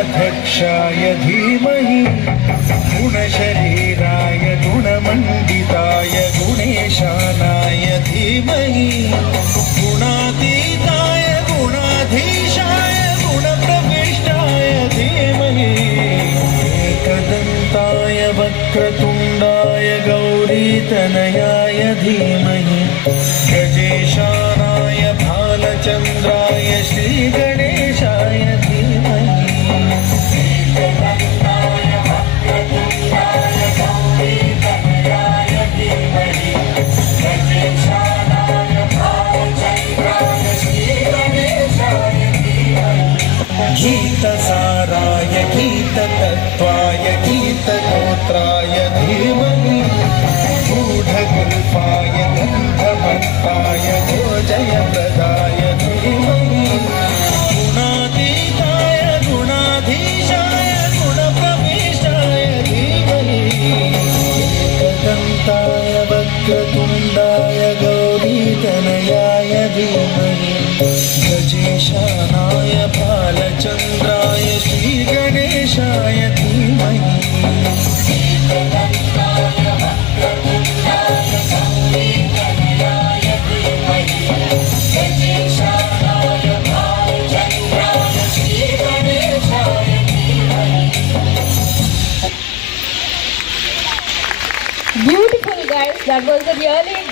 गणाध्यक्षाय धीमहि गुणशरीराय गुणमण्डिताय गुणेशानाय धीमहि गुणातीताय गुणाधीशाय गुणप्रविष्टाय धीमहि एकदन्ताय वक्रतुण्डाय गौरीतनयाय धीमहि गजेशानाय भालचन्द्राय श्रीगणेशाय धीमहि एकदन्ताय वक्रतुण्डाय गौरीतनयाय धीमहि गजेशानाय भालचन्द्राय श्रीगणेशाय धीमहि गीतसाराय गीततत्त्वाय गीतगोत्राय धीमहि गूढगुल्फाय गन्धभक्ताय गोजयप्रदाय धीमहि गुणातीताय गुणाधीशाय गुणप्रविष्टाय धीमहि एकदन्ताय वक्रतुण्डाय गौरीतनयाय धीमहि गजेशानाय भालचन्द्राय श्रीगणेशाय धीमहि Beautiful, guys. That was a really